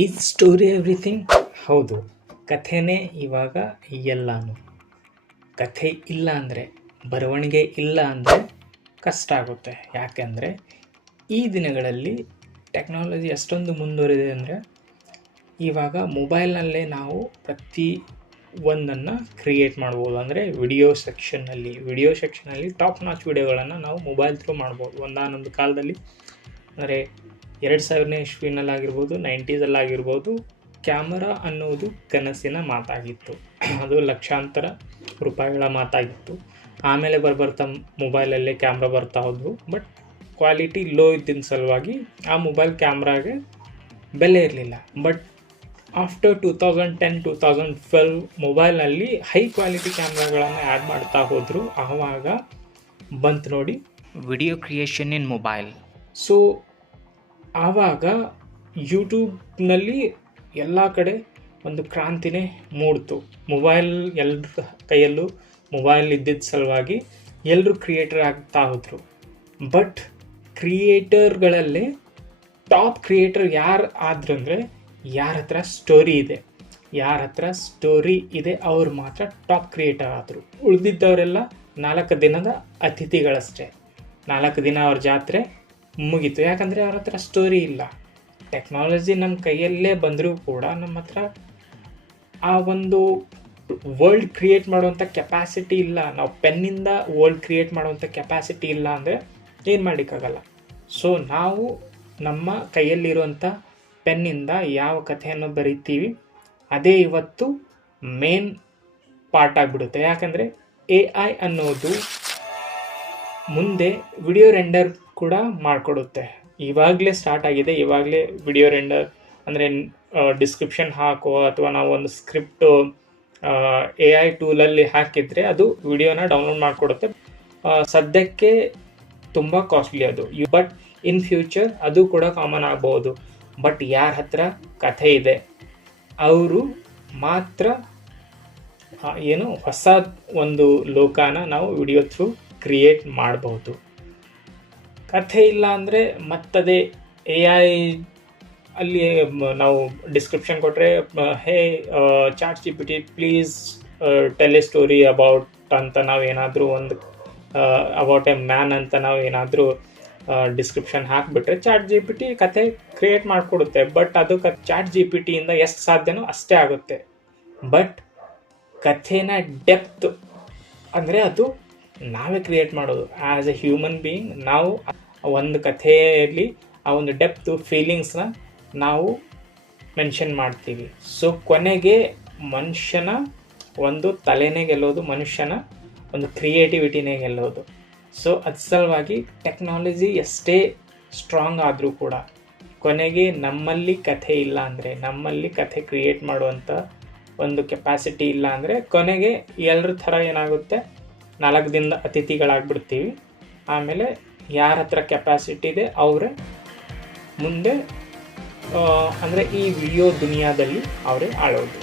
Is story everything? ಹೌದು, ಕಥೆನೇ ಇವಾಗ ಎಲ್ಲಾನು. ಕಥೆ ಇಲ್ಲ ಅಂದರೆ, ಬರವಣಿಗೆ ಇಲ್ಲ ಅಂದರೆ ಕಷ್ಟ ಆಗುತ್ತೆ. ಯಾಕೆಂದರೆ ಈ ದಿನಗಳಲ್ಲಿ ಟೆಕ್ನಾಲಜಿ ಅಷ್ಟೊಂದು ಮುಂದುವರಿದೆ ಅಂದರೆ, ಇವಾಗ ಮೊಬೈಲ್ನಲ್ಲೇ ನಾವು ಪ್ರತಿ ಒಂದನ್ನು ಕ್ರಿಯೇಟ್ ಮಾಡ್ಬೋದು. ಅಂದರೆ ವಿಡಿಯೋ ಸೆಕ್ಷನಲ್ಲಿ ಟಾಪ್ ನಾಚ್ ವಿಡಿಯೋಗಳನ್ನು ನಾವು ಮೊಬೈಲ್ ಥ್ರೂ ಮಾಡ್ಬೋದು. ಒಂದಾನೊಂದು ಕಾಲದಲ್ಲಿ ಅಂದರೆ 2000ನೇ ಇಸ್ವಿನಲ್ಲಾಗಿರ್ಬೋದು, 90ಸಲ್ಲಾಗಿರ್ಬೋದು, ಕ್ಯಾಮರಾ ಅನ್ನೋದು ಕನಸಿನ ಮಾತಾಗಿತ್ತು. ಅದು ಲಕ್ಷಾಂತರ ರೂಪಾಯಿಗಳ ಮಾತಾಗಿತ್ತು. ಆಮೇಲೆ ಬರ್ತಾ ಮೊಬೈಲಲ್ಲೇ ಕ್ಯಾಮ್ರಾ ಬರ್ತಾ ಹೋದ್ವು. ಬಟ್ ಕ್ವಾಲಿಟಿ ಲೋ ಇದ್ದಿನ ಸಲುವಾಗಿ ಆ ಮೊಬೈಲ್ ಕ್ಯಾಮ್ರಾಗೆ ಬೆಲೆ ಇರಲಿಲ್ಲ. ಬಟ್ ಆಫ್ಟರ್ 2010-2012 ಮೊಬೈಲ್ನಲ್ಲಿ ಹೈ ಕ್ವಾಲಿಟಿ ಕ್ಯಾಮ್ರಾಗಳನ್ನು ಆ್ಯಡ್ ಮಾಡ್ತಾ ಹೋದರು. ಆವಾಗ ಬಂತು ನೋಡಿ ವಿಡಿಯೋ ಕ್ರಿಯೇಷನ್ ಇನ್ ಮೊಬೈಲ್. ಸೊ ಆವಾಗ ಯೂಟ್ಯೂಬ್ನಲ್ಲಿ ಎಲ್ಲ ಕಡೆ ಒಂದು ಕ್ರಾಂತಿನೇ ಮೂಡ್ತು. ಮೊಬೈಲ್ ಎಲ್ಲರ ಕೈಯಲ್ಲೂ ಮೊಬೈಲ್ ಇದ್ದಿದ್ದ ಸಲುವಾಗಿ ಎಲ್ಲರೂ ಕ್ರಿಯೇಟರ್ ಆಗ್ತಾ ಹೋದರು. ಬಟ್ ಕ್ರಿಯೇಟರ್ಗಳಲ್ಲೇ ಟಾಪ್ ಕ್ರಿಯೇಟರ್ ಯಾರು ಆದ್ರು ಅಂದರೆ, ಯಾರ ಹತ್ರ ಸ್ಟೋರಿ ಇದೆ ಅವ್ರು ಮಾತ್ರ ಟಾಪ್ ಕ್ರಿಯೇಟರ್ ಆದರು. ಉಳಿದಿದ್ದವರೆಲ್ಲ 4 ದಿನದ ಅತಿಥಿಗಳಷ್ಟೇ. 4 ದಿನ ಅವ್ರ ಜಾತ್ರೆ ಮುಗೀತು. ಯಾಕಂದರೆ ಅವ್ರ ಹತ್ರ ಸ್ಟೋರಿ ಇಲ್ಲ. ಟೆಕ್ನಾಲಜಿ ನಮ್ಮ ಕೈಯಲ್ಲೇ ಬಂದರೂ ಕೂಡ ನಮ್ಮ ಹತ್ರ ಆ ಒಂದು ವರ್ಲ್ಡ್ ಕ್ರಿಯೇಟ್ ಮಾಡುವಂಥ ಕೆಪಾಸಿಟಿ ಇಲ್ಲ. ನಾವು ಪೆನ್ನಿಂದ ವರ್ಲ್ಡ್ ಕ್ರಿಯೇಟ್ ಮಾಡುವಂಥ ಕೆಪಾಸಿಟಿ ಇಲ್ಲ ಅಂದರೆ ಏನು ಮಾಡಲಿಕ್ಕಾಗಲ್ಲ. ಸೊ ನಾವು ನಮ್ಮ ಕೈಯಲ್ಲಿರುವಂಥ ಪೆನ್ನಿಂದ ಯಾವ ಕಥೆಯನ್ನು ಬರಿತೀವಿ ಅದೇ ಇವತ್ತು ಮೇನ್ ಪಾರ್ಟ್ ಆಗಿಬಿಡುತ್ತೆ. ಯಾಕಂದರೆ AI ಅನ್ನೋದು ಮುಂದೆ ವಿಡಿಯೋ ರೆಂಡರ್ ಕೂಡ ಮಾಡಿಕೊಡುತ್ತೆ. ಇವಾಗಲೇ ಸ್ಟಾರ್ಟ್ ಆಗಿದೆ. ಇವಾಗಲೇ ವಿಡಿಯೋ ರೆಂಡರ್ ಅಂದರೆ ಡಿಸ್ಕ್ರಿಪ್ಷನ್ ಹಾಕೋ ಅಥವಾ ನಾವು ಒಂದು ಸ್ಕ್ರಿಪ್ಟು AI ಟೂಲಲ್ಲಿ ಹಾಕಿದರೆ ಅದು ವಿಡಿಯೋನ ಡೌನ್ಲೋಡ್ ಮಾಡಿಕೊಡುತ್ತೆ. ಸದ್ಯಕ್ಕೆ ತುಂಬ ಕಾಸ್ಟ್ಲಿ ಅದು. ಬಟ್ ಇನ್ ಫ್ಯೂಚರ್ ಅದು ಕೂಡ ಕಾಮನ್ ಆಗ್ಬೋದು. ಬಟ್ ಯಾರ ಹತ್ರ ಕಥೆ ಇದೆ ಅವರು ಮಾತ್ರ ಹೊಸ ಒಂದು ಲೋಕನ ನಾವು ವಿಡಿಯೋ ಥ್ರೂ ಕ್ರಿಯೇಟ್ ಮಾಡಬಹುದು. ಕಥೆ ಇಲ್ಲ ಅಂದರೆ ಮತ್ತದೇ AI ಅಲ್ಲಿ ನಾವು ಡಿಸ್ಕ್ರಿಪ್ಷನ್ ಕೊಟ್ಟರೆ chat GPT please tell a story about ಅಂತ ನಾವೇನಾದರೂ ಒಂದು ಅಬೌಟ್ ಎ ಮ್ಯಾನ್ ಅಂತ ನಾವು ಏನಾದರೂ ಡಿಸ್ಕ್ರಿಪ್ಷನ್ ಹಾಕಿಬಿಟ್ರೆ ಚಾಟ್ GPT ಕಥೆ ಕ್ರಿಯೇಟ್ ಮಾಡಿಕೊಡುತ್ತೆ. ಬಟ್ ಅದು ಚಾಟ್ GPTಯಿಂದ ಎಷ್ಟು ಸಾಧ್ಯನೋ ಅಷ್ಟೇ ಆಗುತ್ತೆ. ಬಟ್ ಕಥೆನ ಡೆಪ್ತ್ ಅಂದರೆ ಅದು ನಾವೇ ಕ್ರಿಯೇಟ್ ಮಾಡೋದು. ಆ್ಯಸ್ ಎ ಹ್ಯೂಮನ್ ಬೀಯಿಂಗ್ ನಾವು ಒಂದು ಕಥೆಯಲ್ಲಿ ಆ ಒಂದು ಡೆಪ್ತು ಫೀಲಿಂಗ್ಸ್ನ ನಾವು ಮೆನ್ಷನ್ ಮಾಡ್ತೀವಿ. ಸೊ ಕೊನೆಗೆ ಮನುಷ್ಯನ ಒಂದು ತಲೆನೇ ಗೆಲ್ಲೋದು, ಮನುಷ್ಯನ ಒಂದು ಕ್ರಿಯೇಟಿವಿಟಿನೇ ಗೆಲ್ಲೋದು. ಸೊ ಅದ್ರ ಸಲುವಾಗಿ ಟೆಕ್ನಾಲಜಿ ಎಷ್ಟೇ ಸ್ಟ್ರಾಂಗ್ ಆದರೂ ಕೂಡ ಕೊನೆಗೆ ನಮ್ಮಲ್ಲಿ ಕಥೆ ಇಲ್ಲ ಅಂದರೆ, ನಮ್ಮಲ್ಲಿ ಕಥೆ ಕ್ರಿಯೇಟ್ ಮಾಡುವಂಥ ಒಂದು ಕೆಪಾಸಿಟಿ ಇಲ್ಲ ಅಂದರೆ ಕೊನೆಗೆ ಎಲ್ಲರ ಥರ ಏನಾಗುತ್ತೆ, 4 ದಿನದ ಅತಿಥಿಗಳಾಗ್ಬಿಡ್ತೀವಿ. ಆಮೇಲೆ ಯಾರ ಹತ್ರ ಕೆಪಾಸಿಟಿ ಇದೆ ಅವರೇ ಮುಂದೆ ಅಂದರೆ ಈ ವಿಡಿಯೋ ದುನಿಯಾದಲ್ಲಿ ಅವರೇ ಆಳೋದು.